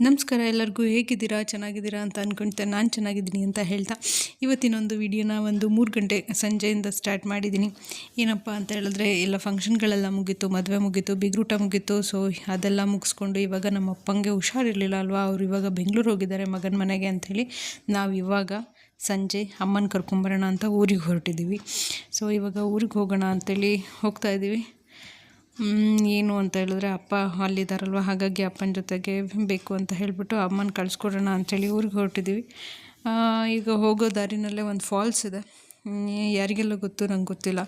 ನಮಸ್ಕಾರ ಎಲ್ಲರಿಗೂ ಹೇಗಿದ್ದೀರಾ? ಚೆನ್ನಾಗಿದ್ದೀರಾ ಅಂತ ಅಂದ್ಕೊಳ್ತೇನೆ ನಾನು ಚೆನ್ನಾಗಿದ್ದೀನಿ ಅಂತ ಹೇಳ್ತಾ ಇವತ್ತಿನೊಂದು ವಿಡಿಯೋನ ಒಂದು ಮೂರು ಗಂಟೆ ಸಂಜೆಯಿಂದ ಸ್ಟಾರ್ಟ್ ಮಾಡಿದ್ದೀನಿ. ಏನಪ್ಪ ಅಂತ ಹೇಳಿದ್ರೆ ಎಲ್ಲ ಫಂಕ್ಷನ್ಗಳೆಲ್ಲ ಮುಗೀತು ಮದುವೆ ಮುಗೀತು ಬಿಗ್ರೂಟ ಮುಗೀತು. ಸೊ ಅದೆಲ್ಲ ಮುಗಿಸ್ಕೊಂಡು ಇವಾಗ ನಮ್ಮ ಅಪ್ಪಂಗೆ ಹುಷಾರಿರಲಿಲ್ಲ ಅಲ್ವಾ? ಅವ್ರು ಇವಾಗ ಬೆಂಗಳೂರು ಹೋಗಿದ್ದಾರೆ ಮಗನ ಮನೆಗೆ ಅಂಥೇಳಿ. ನಾವು ಇವಾಗ ಸಂಜೆ ಅಮ್ಮನ ಕರ್ಕೊಂಬರೋಣ ಅಂತ ಊರಿಗೆ ಹೊರಟಿದ್ದೀವಿ. ಸೊ ಇವಾಗ ಊರಿಗೆ ಹೋಗೋಣ ಅಂಥೇಳಿ ಹೋಗ್ತಾ ಇದ್ದೀವಿ. ಮ್, ಏನು ಅಂತ ಹೇಳಿದ್ರೆ ಅಪ್ಪ ಅಲ್ಲಿದ್ದಾರಲ್ವ? ಹಾಗಾಗಿ ಅಪ್ಪನ ಜೊತೆಗೆ ಬೇಕು ಅಂತ ಹೇಳಿಬಿಟ್ಟು ಅಮ್ಮನ ಕಳಿಸ್ಕೊಡೋಣ ಅಂಥೇಳಿ ಊರಿಗೆ ಹೊರಟಿದ್ದೀವಿ ಈಗ ಹೋಗೋ ದಾರಿನಲ್ಲೇ ಒಂದು ಫಾಲ್ಸ್ ಇದೆ. ಯಾರಿಗೆಲ್ಲ ಗೊತ್ತು ನಂಗೆ ಗೊತ್ತಿಲ್ಲ.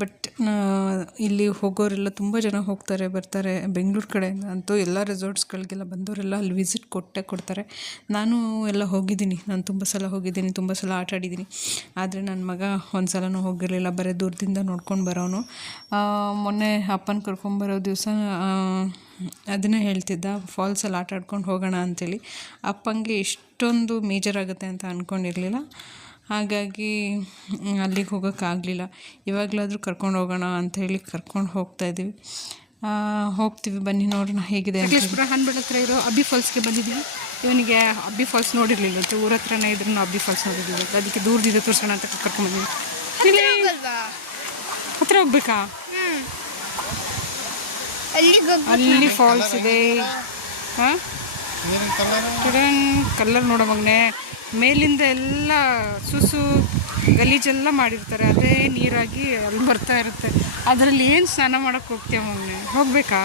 ಬಟ್ ಇಲ್ಲಿ ಹೋಗೋರೆಲ್ಲ ತುಂಬ ಜನ ಹೋಗ್ತಾರೆ, ಬರ್ತಾರೆ, ಬೆಂಗಳೂರು ಕಡೆಯಿಂದ ಅಂತೂ ಎಲ್ಲ ರೆಸಾರ್ಟ್ಸ್ಗಳಿಗೆಲ್ಲ ಬಂದವರೆಲ್ಲ ಅಲ್ಲಿ ವಿಸಿಟ್ ಕೊಟ್ಟೆ ಕೊಡ್ತಾರೆ. ನಾನು ಎಲ್ಲ ಹೋಗಿದ್ದೀನಿ, ನಾನು ತುಂಬ ಸಲ ಹೋಗಿದ್ದೀನಿ, ತುಂಬ ಸಲ ಆಟ ಆಡಿದ್ದೀನಿ. ಆದರೆ ನನ್ನ ಮಗ ಒಂದು ಸಲನೂ ಹೋಗಿರಲಿಲ್ಲ, ಬರೀ ದೂರದಿಂದ ನೋಡ್ಕೊಂಡು ಬರೋನು. ಮೊನ್ನೆ ಅಪ್ಪನ ಕರ್ಕೊಂಬರೋ ದಿವಸ ಅದನ್ನೇ ಹೇಳ್ತಿದ್ದ ಫಾಲ್ಸಲ್ಲಿ ಆಟ ಆಡ್ಕೊಂಡು ಹೋಗೋಣ ಅಂಥೇಳಿ ಅಪ್ಪಂಗೆ ಇಷ್ಟೊಂದು ಮೇಜರ್ ಆಗುತ್ತೆ ಅಂತ ಅಂದ್ಕೊಂಡಿರಲಿಲ್ಲ ಹಾಗಾಗಿ ಅಲ್ಲಿಗೆ ಹೋಗೋಕ್ಕಾಗಲಿಲ್ಲ ಇವಾಗಲಾದರೂ ಕರ್ಕೊಂಡು ಹೋಗೋಣ ಹೇಳಿ ಕರ್ಕೊಂಡು ಹೋಗ್ತಾ ಇದ್ದೀವಿ. ಆ, ಹೋಗ್ತೀವಿ. ಬನ್ನಿ ನೋಡೋಣ ಹೇಗಿದೆ ಅಂತ ಸಕಲೇಶ್ಪುರ ಹನ್ಬಡ್ ಹತ್ರ ಇರೋ ಅಬ್ಬಿ ಫಾಲ್ಸ್ಗೆ ಬಂದಿದ್ದೀವಿ. ಇವನಿಗೆ ಅಬ್ಬಿ ಫಾಲ್ಸ್ ನೋಡಿರಲಿಲ್ಲ ಅಂತ. ಊರ ಹತ್ರನೇ ಇದ್ರೂ ಅಬ್ಬಿ ಫಾಲ್ಸ್ ನೋಡಿರ್ಲಿಲ್ಲ ಅದಕ್ಕೆ ದೂರದಿಂದ ತೋರಿಸೋಣ ಅಂತ ಕರ್ಕೊಂಡ್ಬಂದಿದ್ವಿ ಇಲ್ಲಿ ಹತ್ರ ಹೋಗ್ಬೇಕಾ? ಅಲ್ಲಿ ಫಾಲ್ಸ್ ಇದೆ. ಹಾಂ? ಕಲರ್ ನೋಡೋ ಮಗನೆ. ಮೇಲಿಂದ ಎಲ್ಲ ಸುಸು ಗಲೀಜೆಲ್ಲ ಮಾಡಿರ್ತಾರೆ, ಅದೇ ನೀರಾಗಿ ಅಲ್ಲಿ ಬರ್ತಾ ಇರುತ್ತೆ. ಅದರಲ್ಲಿ ಏನು ಸ್ನಾನ ಮಾಡೋಕೆ ಹೋಗ್ತೀಯ ಮೊನ್ನೆ ಹೋಗ್ಬೇಕಾ?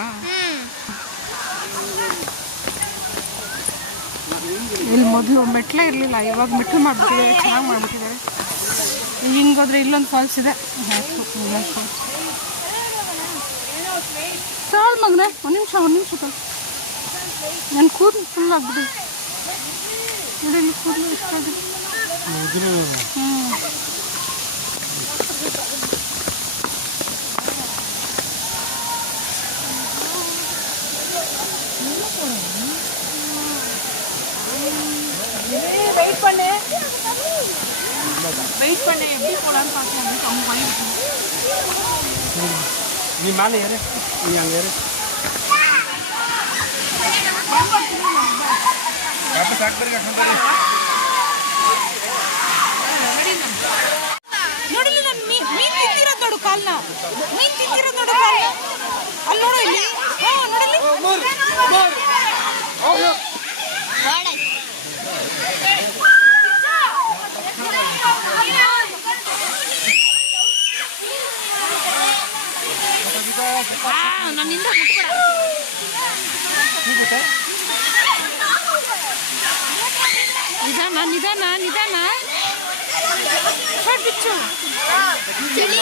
ಇಲ್ಲಿ ಮೊದಲು ಮೆಟ್ಲೇ ಇರಲಿಲ್ಲ, ಇವಾಗ ಮೆಟ್ಲು ಮಾಡಿಬಿಟ್ಟಿದ್ದಾರೆ, ಚೆನ್ನಾಗಿ ಮಾಡಿಬಿಟ್ಟಿದ್ದಾರೆ. ಹಿಂಗೋದ್ರೆ ಇಲ್ಲೊಂದು ಫಾಲ್ಸ್ ಇದೆ. ಸಾಲ್ ಮಗನೇ, ಒಂದು ನಿಮಿಷ ಒಂದು ನಿಮಿಷ ನನ್ನ ಕೂದಲು ಫುಲ್ ಆಗ್ಬಿಡಿ வெயிட் பண்ணு வெயிட் பண்ணு எப்படி போலான்னு பார்த்து நீ மேலே ஏறு. நீ அங்கே ஏறு. ನೋಡಿಲ್ಲ ನಾನು ಮೀನ್ ಮೀನ್ ತಿಂತಿರೋದು ನೋಡು ಕಾಲ್ನ. ಮೀನ್ ತಿಂತಿರೋದು ನೋಡು ಕಾಲ್ನ. ಅಲ್ಲಿ ನೋಡು ಇಲ್ಲಿ. ಹಾ ನೋಡಲ್ಲಿ? ನನ್ನಿಂದ ಮುಟ್ಬೇಡ. ನಿಧಾನ ನಿಧಾನ ನಿಧಾನ ಹೊರ್ಟ್ ಬಿಚ್ಚು ಹಾ? ಚಳಿ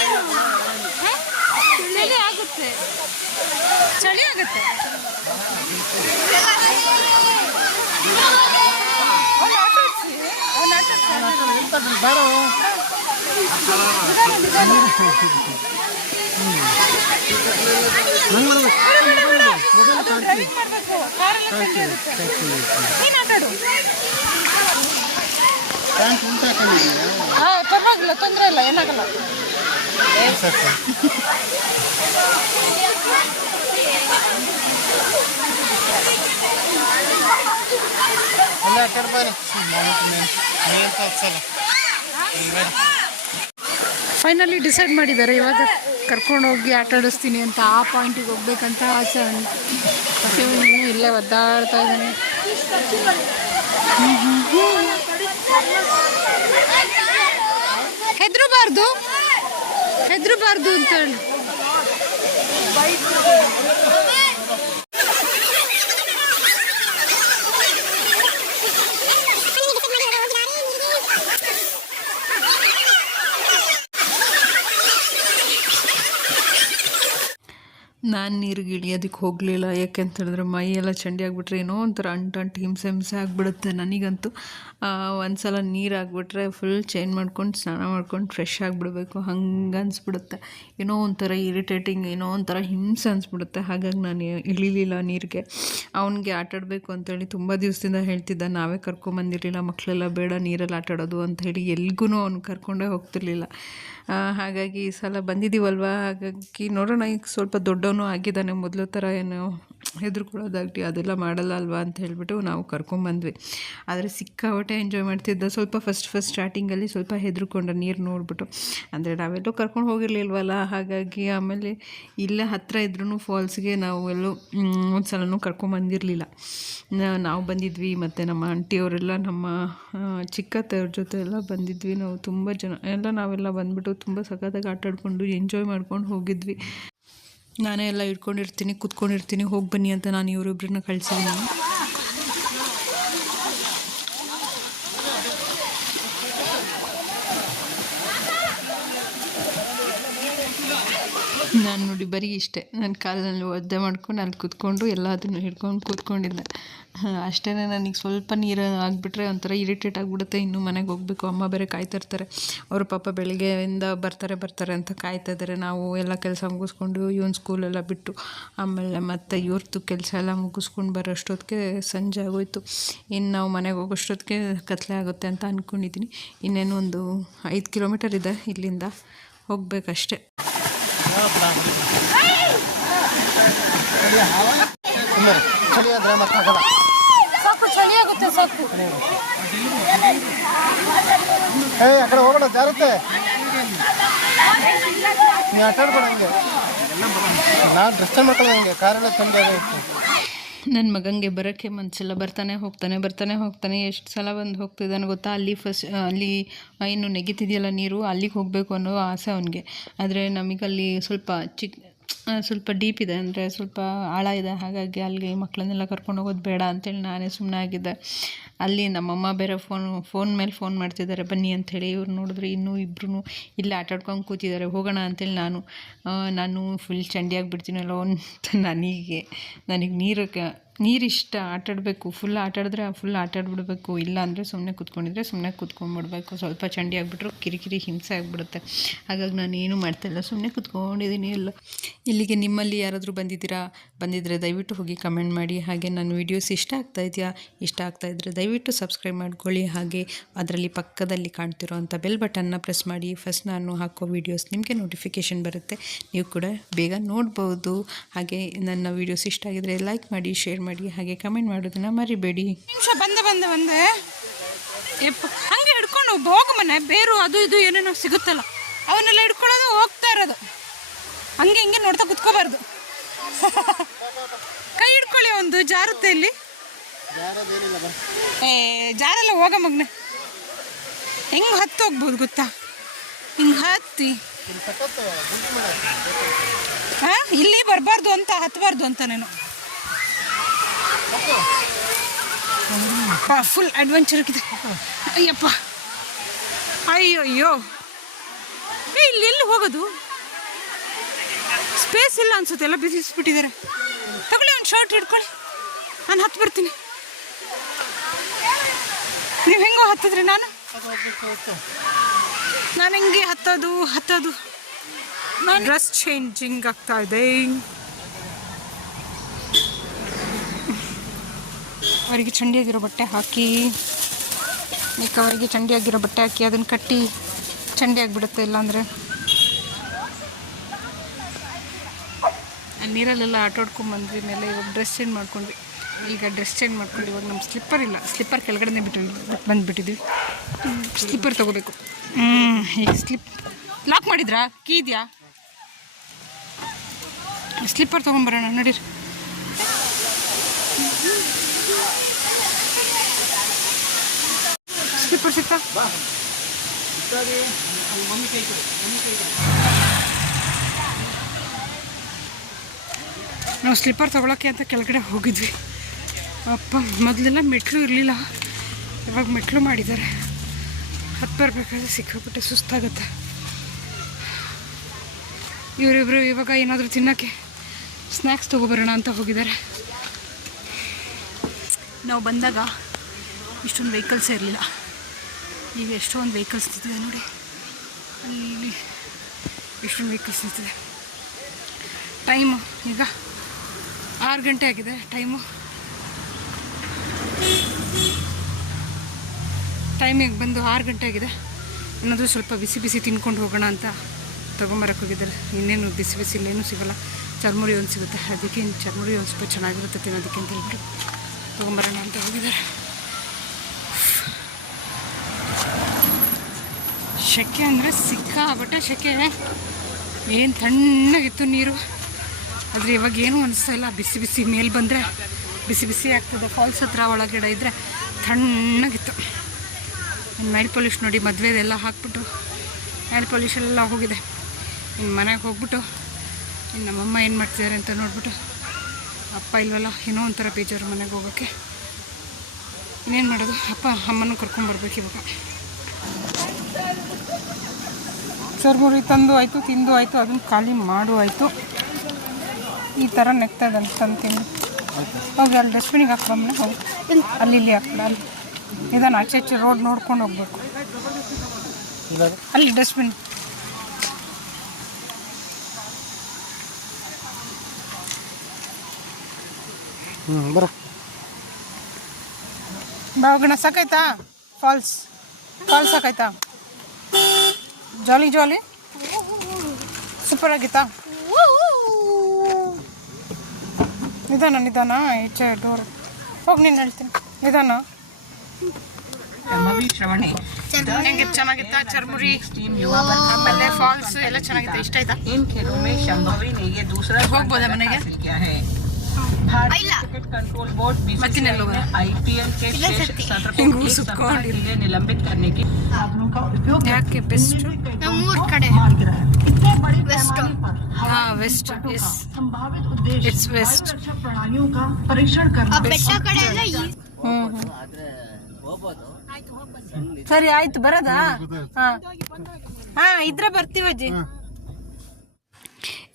ಆಗುತ್ತೆ ಚಳಿ ಆಗುತ್ತೆ ಅವ್ನ್ ಆಟ ಆಡ್ಸಿ. ಅವ್ನ್ ಆಟ ಆಡ್ಸಿ. ಡ್ರೈವಿಂಗ್ ಮಾಡ್ಬೇಕು ಚಳಿ ಆಗುತ್ತೆ ನೀನ್ ಹಾ ಪರವಾಗಿಲ್ಲ ತೊಂದರೆ ಇಲ್ಲ ಏನಾಗಲ್ಲ. ಅಲ್ಲ ಆ ಕಡೆ ಬರ್ರಿ ಮೇನ್ ತೋರ್ಸಲ್ಲ ಫೈನಲಿ ಡಿಸೈಡ್ ಮಾಡಿದ್ದಾರೆ ಇವಾಗ ಕರ್ಕೊಂಡು ಹೋಗಿ ಆಟ ಆಡಿಸ್ತೀನಿ ಅಂತ ಆ ಪಾಯಿಂಟಿಗೆ ಹೋಗ್ಬೇಕಂತ ಆಸೆ. ಇಲ್ಲೇ ಒದ್ದಾಡ್ತಾ ಇದ್ದಾನೆ. ಹೆದ್ರಬಾರ್ದು ಹೆದ್ರಬಾರ್ದು ಅಂತ ನಾನು ನೀರಿಗೆ ಇಳಿಯೋದಕ್ಕೆ ಹೋಗಲಿಲ್ಲ. ಯಾಕೆ ಹೇಳಿದ್ರೆ ಮೈ ಎಲ್ಲ ಚಂಡಿ ಆಗಿಬಿಟ್ರೆ ಏನೋ ಒಂಥರ ಅಂಟು ಅಂಟು ಹಿಂಸೆ ಹಿಂಸೆ ಆಗಿಬಿಡುತ್ತೆ ನನಗಂತೂ. ಒಂದು ಸಲ ನೀರು ಆಗಿಬಿಟ್ರೆ ಫುಲ್ ಚೇಂಜ್ ಮಾಡ್ಕೊಂಡು ಸ್ನಾನ ಮಾಡ್ಕೊಂಡು ಫ್ರೆಶ್ ಆಗಿಬಿಡ್ಬೇಕು. ಹಂಗೆ ಅನಿಸ್ಬಿಡುತ್ತೆ. ಏನೋ ಒಂಥರ ಇರಿಟೇಟಿಂಗ್ ಏನೋ ಒಂಥರ ಹಿಂಸೆ ಅನಿಸ್ಬಿಡುತ್ತೆ. ಹಾಗಾಗಿ ನಾನು ಇಳಿಲಿಲ್ಲ ನೀರಿಗೆ. ಅವನಿಗೆ ಆಟಾಡಬೇಕು ಅಂತೇಳಿ ತುಂಬ ದಿವಸದಿಂದ ಹೇಳ್ತಿದ್ದ. ನಾವೇ ಕರ್ಕೊಂಬಂದಿರಲಿಲ್ಲ ಮಕ್ಕಳೆಲ್ಲ ಬೇಡ ನೀರಲ್ಲಿ ಆಟಾಡೋದು ಅಂತ ಹೇಳಿ ಎಲ್ಗೂ ಅವ್ನು ಕರ್ಕೊಂಡೇ ಹೋಗ್ತಿರ್ಲಿಲ್ಲ. ಹಾಗಾಗಿ ಈ ಸಲ ಬಂದಿದ್ದೀವಲ್ವ ಹಾಗಾಗಿ ನೋಡೋಣ. ಈಗ ಸ್ವಲ್ಪ ದೊಡ್ಡವನು ಆಗಿದ್ದಾನೆ ಮೊದಲು ಥರ ಏನು ಹೆದರ್ಕೊಳ್ಳೋದಾಗಲಿ ಅದೆಲ್ಲ ಮಾಡಲ್ಲ ಅಲ್ವಾ ಅಂತ ಹೇಳಿಬಿಟ್ಟು ನಾವು ಕರ್ಕೊಂಬಂದ್ವಿ ಆದರೆ ಸಿಕ್ಕಾಪಟ್ಟೆ ಎಂಜಾಯ್ ಮಾಡ್ತಿದ್ದ. ಸ್ವಲ್ಪ ಫಸ್ಟ್ ಫಸ್ಟ್ ಸ್ಟಾರ್ಟಿಂಗಲ್ಲಿ ಸ್ವಲ್ಪ ಹೆದರ್ಕೊಂಡ ನೀರು ನೋಡಿಬಿಟ್ಟು. ಅಂದರೆ ನಾವೆಲ್ಲೂ ಕರ್ಕೊಂಡು ಹೋಗಿರಲಿಲ್ವಲ್ಲ? ಹಾಗಾಗಿ ಆಮೇಲೆ ಇಲ್ಲೇ ಹತ್ತಿರ ಇದ್ರೂ ಫಾಲ್ಸ್ಗೆ ನಾವು ಎಲ್ಲೂ ಒಂದು ಸಲನೂ ಕರ್ಕೊಂಬಂದಿರಲಿಲ್ಲ ನಾವು ಬಂದಿದ್ವಿ, ಮತ್ತು ನಮ್ಮ ಆಂಟಿಯವರೆಲ್ಲ, ನಮ್ಮ ಚಿಕ್ಕ ಚಿಕ್ಕತ್ತೆಯವ್ರ ಜೊತೆ ಎಲ್ಲ ಬಂದಿದ್ವಿ. ನಾವು ತುಂಬ ಜನ, ಎಲ್ಲ ನಾವೆಲ್ಲ ಬಂದ್ಬಿಟ್ಟು ತುಂಬ ಸಖತ್ತಾಗಿ ಆಟಾಡಿಕೊಂಡು ಎಂಜಾಯ್ ಮಾಡ್ಕೊಂಡು ಹೋಗಿದ್ವಿ. ನಾನೇ ಎಲ್ಲ ಇಟ್ಕೊಂಡಿರ್ತೀನಿ ಕುತ್ಕೊಂಡಿರ್ತೀನಿ, ಹೋಗಿ ಬನ್ನಿ ಅಂತ ನಾನು ಇವರಿಬ್ಬರನ್ನ ಕಳಿಸಿದ್ದೀನಿ. ನಾನು ನೋಡಿ ಬರೀ ಇಷ್ಟೇ. ನನ್ನ ಕಾಲಲ್ಲಿ ಒದ್ದೆ ಮಾಡ್ಕೊಂಡು ಅಲ್ಲಿ ಕುತ್ಕೊಂಡು ಎಲ್ಲದನ್ನು ಹಿಡ್ಕೊಂಡು ಕೂತ್ಕೊಂಡಿದ್ದೆ. ಅಷ್ಟೇ ನನಗೆ ಸ್ವಲ್ಪ ನೀರು ಆಗಿಬಿಟ್ರೆ ಒಂಥರ ಇರಿಟೇಟ್ ಆಗಿಬಿಡುತ್ತೆ ಇನ್ನು ಮನೆಗೆ ಹೋಗಬೇಕು ಅಮ್ಮ ಬೇರೆ ಕಾಯ್ತಿರ್ತಾರೆ ಅವರು ಪಾಪ ಬೆಳಗ್ಗೆಯಿಂದ ಬರ್ತಾರೆ ಬರ್ತಾರೆ ಅಂತ ಕಾಯ್ತಾ ಇದ್ದಾರೆ ನಾವು ಎಲ್ಲ ಕೆಲಸ ಮುಗಿಸ್ಕೊಂಡು ಇವನ್ ಸ್ಕೂಲೆಲ್ಲ ಬಿಟ್ಟು ಆಮೇಲೆ ಮತ್ತು ಇವ್ರದ್ದು ಕೆಲಸ ಎಲ್ಲ ಮುಗಿಸ್ಕೊಂಡು ಬರೋಷ್ಟೊತ್ತಿಗೆ ಸಂಜೆ ಆಗೋಯ್ತು ಇನ್ನು ನಾವು ಮನೆಗೆ ಹೋಗೋಷ್ಟೊತ್ತಿಗೆ ಕತ್ಲೆ ಆಗುತ್ತೆ ಅಂತ ಅಂದ್ಕೊಂಡಿದ್ದೀನಿ ಇನ್ನೇನು ಒಂದು ಐದು ಕಿಲೋಮೀಟರ್ ಇದೆ ಇಲ್ಲಿಂದ ಹೋಗಬೇಕಷ್ಟೆ ಚಳಿ ಆದರೆ ಮತ್ತೆ ಆಗಲ್ಲ ಸಾಕು. ಏ ಆ ಕಡೆ ಹೋಗೋಣ ಜಾರುತ್ತೆ. ನೀ ಆಟ ಆಡ್ಬೇಡ ಹಂಗೆ. ನಾನು ಡ್ರೆಸ್ ಮಾಡ್ಕೊಳ್ಳೋ ಹಂಗೆ ಕಾರೆಲ್ಲ ನನ್ನ ಮಗನಿಗೆ ಬರೋಕ್ಕೆ ಮನಸ್ಸಿಲ್ಲ ಬರ್ತಾನೆ ಹೋಗ್ತಾನೆ ಬರ್ತಾನೆ ಹೋಗ್ತಾನೆ. ಎಷ್ಟು ಸಲ ಬಂದು ಹೋಗ್ತಿದ್ದಾನೆ ಗೊತ್ತಾ? ಅಲ್ಲಿ ಫಸ್ಟ್ ಅಲ್ಲಿ ಇನ್ನು ನೆಗಿತಿದೆಯಲ್ಲ ನೀರು ಅಲ್ಲಿಗೆ ಹೋಗಬೇಕು ಅನ್ನೋ ಆಸೆ ಅವನಿಗೆ. ಆದರೆ ನಮಗಲ್ಲಿ ಸ್ವಲ್ಪ ಚಿಕ್ಕ ಸ್ವಲ್ಪ ಡೀಪ್ ಇದೆ ಅಂದರೆ ಸ್ವಲ್ಪ ಆಳ ಇದೆ. ಹಾಗಾಗಿ ಅಲ್ಲಿಗೆ ಮಕ್ಕಳನ್ನೆಲ್ಲ ಕರ್ಕೊಂಡು ಹೋಗೋದು ಬೇಡ ಅಂತೇಳಿ ನಾನೇ ಸುಮ್ಮನೆ ಆಗಿದ್ದೆ. ಅಲ್ಲಿ ನಮ್ಮಮ್ಮ ಬೇರೆ ಫೋನ್ ಫೋನ್ ಮೇಲೆ ಫೋನ್ ಮಾಡ್ತಿದ್ದಾರೆ. ಬನ್ನಿ ಅಂಥೇಳಿ ಇವ್ರು ನೋಡಿದ್ರೆ. ಇನ್ನೂ ಇಬ್ಬರು ಇಲ್ಲೇ ಆಟಾಡ್ಕೊಂಡು ಕೂತಿದ್ದಾರೆ. ಹೋಗೋಣ ಅಂತೇಳಿ ನಾನು. ನಾನು ಫುಲ್ ಚಂಡಿಯಾಗಿ ಬಿಡ್ತೀನಲ್ಲ ಅಂತ ನನಗೆ ನನಗೆ ನೀರು ಇಷ್ಟ ಆಟಾಡಬೇಕು ಫುಲ್ ಆಟಾಡಿದ್ರೆ ಫುಲ್ ಆಟಾಡ್ಬಿಡ್ಬೇಕು. ಇಲ್ಲ ಅಂದರೆ ಸುಮ್ಮನೆ ಕೂತ್ಕೊಂಡಿದ್ರೆ ಸುಮ್ಮನೆ ಕೂತ್ಕೊಂಡ್ಬಿಡ್ಬೇಕು. ಸ್ವಲ್ಪ ಚಂಡಿ ಆಗಿಬಿಟ್ರು ಕಿರಿಕಿರಿ ಹಿಂಸೆ ಆಗಿಬಿಡುತ್ತೆ. ಹಾಗಾಗಿ ನಾನು ಏನು ಮಾಡ್ತಾಯಿಲ್ಲ ಸುಮ್ಮನೆ ಕೂತ್ಕೊಂಡಿದ್ದೀನಿ ಎಲ್ಲ. ಇಲ್ಲಿಗೆ ನಿಮ್ಮಲ್ಲಿ ಯಾರಾದರೂ ಬಂದಿದ್ದೀರಾ? ಬಂದಿದ್ದರೆ ದಯವಿಟ್ಟು ಹೋಗಿ ಕಮೆಂಟ್ ಮಾಡಿ. ಹಾಗೆ ನನ್ನ ವೀಡಿಯೋಸ್ ಇಷ್ಟ ಆಗ್ತಾ ಇದೆಯಾ? ಇಷ್ಟ ಆಗ್ತಾ ಇದ್ದರೆ ದಯವಿಟ್ಟು ಸಬ್ಸ್ಕ್ರೈಬ್ ಮಾಡ್ಕೊಳ್ಳಿ. ಹಾಗೆ ಅದರಲ್ಲಿ ಪಕ್ಕದಲ್ಲಿ ಕಾಣ್ತಿರೋ ಅಂಥ ಬೆಲ್ ಬಟನ್ನ ಪ್ರೆಸ್ ಮಾಡಿ. ಫಸ್ಟ್ ನಾನು ಹಾಕೋ ವೀಡಿಯೋಸ್ ನಿಮಗೆ ನೋಟಿಫಿಕೇಷನ್ ಬರುತ್ತೆ. ನೀವು ಕೂಡ ಬೇಗ ನೋಡ್ಬೋದು. ಹಾಗೆ ನನ್ನ ವೀಡಿಯೋಸ್ ಇಷ್ಟ ಆಗಿದರೆ ಲೈಕ್ ಮಾಡಿ ಶೇರ್ ಮಾಡಿ. ಹಾಗೆ ಕಮೆಂಟ್ ಮಾಡೋದನ್ನ ಮರಿಬೇಡಿ. ನಿಮಿಷ, ಬಂದೆ ಬಂದೆ ಬಂದೆ. ಎಪ್ಪ, ಹಂಗೆ ಹಿಡ್ಕೊಂಡು ಹೋಗು ಮನೆ, ಬೇರು ಅದು ಇದು ಏನೇನೋ ಸಿಗುತ್ತಲ್ಲ, ಅವನ್ನೆಲ್ಲ ಹಿಡ್ಕೊಳ್ಳೋದು, ಹೋಗ್ತಾ ಇರೋದು. ಹಂಗೆ ಹಿಂಗೆ ನೋಡ್ತಾ ಕುತ್ಕೋಬಾರ್ದು. ಕೈ ಹಿಡ್ಕೊಳ್ಳಿ ಒಂದು ಜಾರುತ್ತೆ ಇಲ್ಲಿ ಏ, ಜಾರಲ್ಲ, ಹೋಗ ಮಗ್ನೆ. ಹೆಂಗೆ ಹತ್ತು ಹೋಗ್ಬೋದು ಗೊತ್ತಾ? ಹಿಂಗೆ ಹತ್ತಿ. ಹಾ? ಇಲ್ಲಿ ಬರಬಾರ್ದು ಅಂತ ಹತ್ತಬಾರ್ದು ಅಂತ ನಾನು. ಫುಲ್ ಅಡ್ವೆಂಚರ್ ಇದೆ ಅಯ್ಯಪ್ಪ. ಅಯ್ಯೋ ಅಯ್ಯೋ ಏ, ಇಲ್ಲಿ ಎಲ್ಲಿ ಹೋಗೋದು? ಸ್ಪೇಸ್ ಇಲ್ಲ ಅನ್ಸುತ್ತೆ, ಎಲ್ಲ ಬಿಸಿಸ್ಬಿಟ್ಟಿದ್ದಾರೆ ತಗೊಳ್ಳಿ, ಒಂದು ಶಾರ್ಟ್ ಹಿಡ್ಕೊಳ್ಳಿ. ನಾನು ಹತ್ತು ಬರ್ತೀನಿ. ನೀವು ಹೆಂಗೋ ಹತ್ತಿದ್ರಿ, ನಾನು? ನಾನು ಹೆಂಗೆ ಹತ್ತೋದು ಹತ್ತೋದು. ನಾನು ಡ್ರೆಸ್ ಚೇಂಜಿಂಗ್ ಆಗ್ತಾ ಇದೆ. ಅವರಿಗೆ ಚಂಡಿಯಾಗಿರೋ ಬಟ್ಟೆ ಹಾಕಿ ಈಗ ಅವರಿಗೆ ಚಂಡಿಯಾಗಿರೋ ಬಟ್ಟೆ ಹಾಕಿ, ಅದನ್ನು ಕಟ್ಟಿ ಚಂಡಿ ಆಗಿಬಿಡುತ್ತೆ ಇಲ್ಲಾಂದರೆ ನೀರಲ್ಲೆಲ್ಲ ಆಟ ಆಡ್ಕೊಂಬಂದ್ವಿ ಮೇಲೆ ಇವಾಗ ಡ್ರೆಸ್ ಚೇಂಜ್ ಮಾಡ್ಕೊಂಡ್ವಿ. ಈಗ ಡ್ರೆಸ್ ಚೇಂಜ್ ಮಾಡ್ಕೊಂಡು ಇವಾಗ ನಮ್ಮ ಸ್ಲಿಪ್ಪರ್ ಇಲ್ಲ. ಸ್ಲಿಪ್ಪರ್ ಕೆಳಗಡೆನೇ ಬಿಟ್ಟು ಬಂದುಬಿಟ್ಟಿದ್ವಿ. ಸ್ಲಿಪ್ಪರ್ ತೊಗೋಬೇಕು. ಹ್ಞೂ ಈಗ ಸ್ಲಿಪ್ ಲಾಕ್ ಮಾಡಿದ್ರಾ? ಕೀ ಇದೆಯಾ? ಸ್ಲಿಪ್ಪರ್ ತೊಗೊಂಬರೋಣ, ನಡೀರಿ. ಸ್ಲಿಪ್ಪರ್ ಸಿಕ್ತ ನಾವು ಸ್ಲಿಪ್ಪರ್ ತೊಗೊಳಕ್ಕೆ ಅಂತ ಕೆಳಗಡೆ ಹೋಗಿದ್ವಿ. ಅಪ್ಪ ಮೊದಲೆಲ್ಲ ಮೆಟ್ಲು ಇರಲಿಲ್ಲ. ಇವಾಗ ಮೆಟ್ಲು ಮಾಡಿದ್ದಾರೆ. ಹತ್ತು ಬರಬೇಕಾದ್ರೆ ಸಿಕ್ಕಾಬಿಟ್ಟೆ ಸುಸ್ತಾಗುತ್ತೆ. ಇವರಿಬ್ಬರು ಇವಾಗ ಏನಾದರೂ ತಿನ್ನೋಕ್ಕೆ ಸ್ನ್ಯಾಕ್ಸ್ ತೊಗೊಬರೋಣ ಅಂತ ಹೋಗಿದ್ದಾರೆ. ನಾವು ಬಂದಾಗ ಇಷ್ಟೊಂದು ವೆಹಿಕಲ್ಸೇ ಇರಲಿಲ್ಲ. ಈಗ ಎಷ್ಟೊಂದು ವೆಹಿಕಲ್ಸ್ ನಿಂತಿದೆ ನೋಡಿ. ಅಲ್ಲಿ ಎಷ್ಟೊಂದು ವೆಹಿಕಲ್ಸ್ ನಿಂತಿದೆ. ಟೈಮು ಈಗ ಆರು ಗಂಟೆ ಆಗಿದೆ. ಟೈಮು ಟೈಮಿಗೆ ಬಂದು ಆರು ಗಂಟೆ ಆಗಿದೆ. ಏನಾದರೂ ಸ್ವಲ್ಪ ಬಿಸಿ ಬಿಸಿ ತಿನ್ಕೊಂಡು ಹೋಗೋಣ ಅಂತ ತೊಗೊಂಬರಕ್ಕೆ ಹೋಗಿದ್ದಾರೆ. ಇನ್ನೇನು ಬಿಸಿ ಬಿಸಿ ಇಲ್ಲೇನೂ ಸಿಗೋಲ್ಲ. ಚರ್ಮುರಿ ಒಂದು ಸಿಗುತ್ತೆ. ಅದಕ್ಕೆ ಚರ್ಮುರಿ ಒಂದು ಸ್ವಲ್ಪ ಚೆನ್ನಾಗಿರುತ್ತೆ ತಿನ್ನೋದಕ್ಕೆ ಅಂತ ಹೇಳ್ಬಿಟ್ಟು ತೊಗೊಂಬರೋಣ ಅಂತ ಹೋಗಿದ್ದಾರೆ. ಶೆಕೆ ಅಂದರೆ ಸಿಕ್ಕಾಬಟ್ಟೆ ಸೆಕೆ ಏನು ತಣ್ಣಗಿತ್ತು ನೀರು. ಆದರೆ ಇವಾಗ ಏನೂ ಇಲ್ಲ. ಬಿಸಿ ಬಿಸಿ ಮೇಲೆ ಬಂದರೆ ಬಿಸಿ ಬಿಸಿ ಆಗ್ತದೆ. ಫಾಲ್ಸ್ ಹತ್ರ ಒಳಗಡೆ ಇದ್ದರೆ ತಣ್ಣಗಿತ್ತು. ನೈಲ್ ಪಾಲಿಷ್ ನೋಡಿ ಮದುವೆದೆಲ್ಲ ಹಾಕ್ಬಿಟ್ಟು ನೈಲ್ ಪಾಲಿಷ್ ಎಲ್ಲ ಹೋಗಿದೆ. ಇನ್ನು ಮನೆಗೆ ಹೋಗ್ಬಿಟ್ಟು ಇನ್ನು ನಮ್ಮಮ್ಮ ಏನು ಮಾಡ್ತಿದ್ದಾರೆ ಅಂತ ನೋಡ್ಬಿಟ್ಟು ಅಪ್ಪ ಇಲ್ವಲ್ಲ, ಏನೋ ಒಂಥರ ಬೇಜಾರು ಮನೆಗೆ ಹೋಗೋಕ್ಕೆ. ಇನ್ನೇನು ಮಾಡೋದು? ಅಪ್ಪ, ಅಮ್ಮನೂ ಕರ್ಕೊಂಬರ್ಬೇಕು ಇವಾಗ. ಚರ್ಮುರಿ ತಂದು ಆಯಿತು ತಿಂದು ಆಯಿತು ಅದನ್ನು ಖಾಲಿ ಮಾಡು ಆಯಿತು. ಈ ಥರ ತಂದು ತಿಂದು ಹೋಗಿ ಅಲ್ಲಿ ಡಸ್ಟ್ಬಿನಿಗೆ ಹಾಕ್ಬಮ್ಮನೆ ಹೋಗಿ ಅಲ್ಲಿ ಇಲ್ಲಿ ಹಾಕ್ಬಿಡ ಅಲ್ಲಿ. ನಿಧಾನ ಆಚೆ ಆಚೆ ರೋಡ್ ನೋಡ್ಕೊಂಡು ಹೋಗ್ಬೇಕು. ಇಲ್ಲ ಅಲ್ಲಿ ಡಸ್ಟ್ಬಿನ್ ಹ್ಞೂ ಬರ. ಬಾವಗಣ ಸಾಕಾಯ್ತಾ? ಫಾಲ್ಸ್ ಫಾಲ್ಸ್ ಸಾಕಾಯ್ತಾ? ಜಾಲಿ ಜಾಲಿ ಸೂಪರ್ ಆಗಿತ್ತಾ? ನಿಧಾನ ನಿಧಾನ. ಈಚೆ ಡೋರ್ ಹೋಗಿ ನೀನು ಹೇಳ್ತೀನಿ. ನಿಧಾನ. ಹೆಂಗೆ ಚೆನ್ನಾಗಿತ್ತ? ಚರ್ಮುರಿ? ಆಮೇಲೆ ಫಾಲ್ಸ್ ಎಲ್ಲ ಚೆನ್ನಾಗಿತ್ತು? ಇಷ್ಟ ಆಯ್ತಾ? ಹೋಗ್ಬೋದಾ ಮನೆಗೆ? हासिल किया है भारतीय क्रिकेट कंट्रोल बोर्ड ಮತ್ತಿನ್ನೆಲ್ಲ बीसीसीआई ಹೋಗೋಣ? ने आईपीएल के शेष सत्र को ಹಿಂಗ್ एक ಸುತ್ಕೊಂಡು सप्ताह के लिए निलंबित करने की साधनों का उपयोग ಯಾಕೆ ಬೆಸ್ಟ್ ನಮ್ಮೂರ್ ಕಡೆ मार गिरा है इतने बड़ी West. पैमाने पर ಹಾಂ ವೆಸ್ಟ್ ಎಸ್ संभावित उद्देश्य It's west. रक्षा प्रणालियों का परीक्षण ಆ करना ಬೆಟ್ಟ ಕಡೆ ಎಲ್ಲ ಈ ಹ್ಞೂ ಸರಿ ಆಯ್ತು ಬರೋದಾ ಹಾಂ ಹಾಂ ಇದ್ರೆ ಬರ್ತೀವಿ ಅಜ್ಜಿ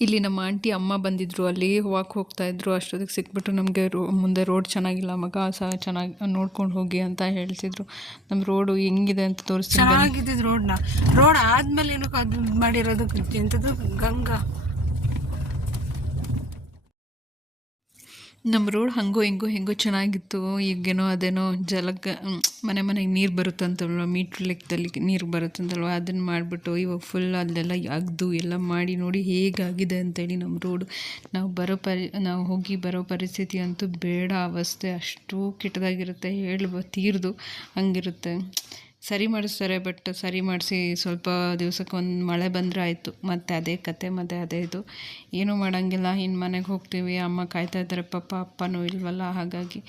ಇಲ್ಲಿ ನಮ್ಮ ಆಂಟಿ, ಅಮ್ಮ ಬಂದಿದ್ರು, ಅಲ್ಲಿ ವಾಕ್ ಹೋಗ್ತಾ ಇದ್ರು. ಅಷ್ಟೊತ್ತಿಗೆ ಸಿಕ್ಬಿಟ್ಟು ನಮಗೆ ರೋ, ಮುಂದೆ ರೋಡ್ ಚೆನ್ನಾಗಿಲ್ಲ, ಮಗ ಸಹ ಚೆನ್ನಾಗಿ ನೋಡ್ಕೊಂಡು ಹೋಗಿ ಅಂತ ಹೇಳ್ತಿದ್ರು. ನಮ್ಮ ರೋಡು ಹೆಂಗಿದೆ ಅಂತ ತೋರಿಸ್ತಾರೆ ಚೆನ್ನಾಗಿದೆ ರೋಡ್ನ ರೋಡ್ ಆದ್ಮೇಲೆ ಏನಕ್ಕೆ ಅದು ಮಾಡಿರೋದು ಎಂಥದ್ದು ಗಂಗಾ? ನಮ್ಮ ರೋಡ್ ಹಂಗೋ ಹಿಂಗೋ ಹೆಂಗೋ ಚೆನ್ನಾಗಿತ್ತು, ಈಗೇನೋ ಅದೇನೋ ಜಲಕ್ಕೆ ಮನೆ ಮನೆಗೆ ನೀರು ಬರುತ್ತಂತಲ್ವ ಮೀಟ್ರ್ ಲೆಕ್ಕದಲ್ಲಿ ನೀರು ಬರುತ್ತಂತಲ್ವ ಅದನ್ನು ಮಾಡಿಬಿಟ್ಟು ಇವಾಗ ಫುಲ್ ಅಲ್ಲೆಲ್ಲ ಅಗ್ದು ಎಲ್ಲ ಮಾಡಿ ನೋಡಿ ಹೇಗಾಗಿದೆ ಅಂತೇಳಿ ನಮ್ಮ ರೋಡು. ನಾವು ಬರೋ ಪರಿ, ನಾವು ಹೋಗಿ ಬರೋ ಪರಿಸ್ಥಿತಿ ಅಂತೂ ಬೇಡ, ಅವಸ್ಥೆ ಅಷ್ಟು ಕೆಟ್ಟದಾಗಿರುತ್ತೆ ಹೇಳುವ ತೀರ್ದು ಹಂಗಿರುತ್ತೆ. ಸರಿ ಮಾಡಿಸ್ತಾರೆ ಬಟ್ ಸರಿ ಮಾಡಿಸಿ ಸ್ವಲ್ಪ ದಿವ್ಸಕ್ಕೆ ಒಂದು ಮಳೆ ಬಂದರೆ ಆಯಿತು. ಮತ್ತು ಅದೇ ಕತೆ, ಮತ್ತೆ ಅದೇ ಇದು. ಏನೂ ಮಾಡೋಂಗಿಲ್ಲ ಇನ್ನು ಮನೆಗೆ ಹೋಗ್ತೀವಿ. ಅಮ್ಮ ಕಾಯ್ತಾ ಇದ್ದಾರೆ ಪಾಪ ಅಪ್ಪನೂ ಇಲ್ವಲ್ಲ? ಹಾಗಾಗಿ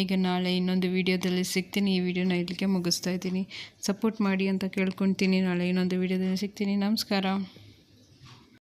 ಈಗ ನಾಳೆ ಇನ್ನೊಂದು ವೀಡಿಯೋದಲ್ಲಿ ಸಿಗ್ತೀನಿ. ಈ ವಿಡಿಯೋನ ಇಲ್ಲಿಗೆ ಮುಗಿಸ್ತಾ ಇದ್ದೀನಿ. ಸಪೋರ್ಟ್ ಮಾಡಿ ಅಂತ ಕೇಳ್ಕೊತೀನಿ. ನಾಳೆ ಇನ್ನೊಂದು ವೀಡಿಯೋದಲ್ಲಿ ಸಿಗ್ತೀನಿ. ನಮಸ್ಕಾರ.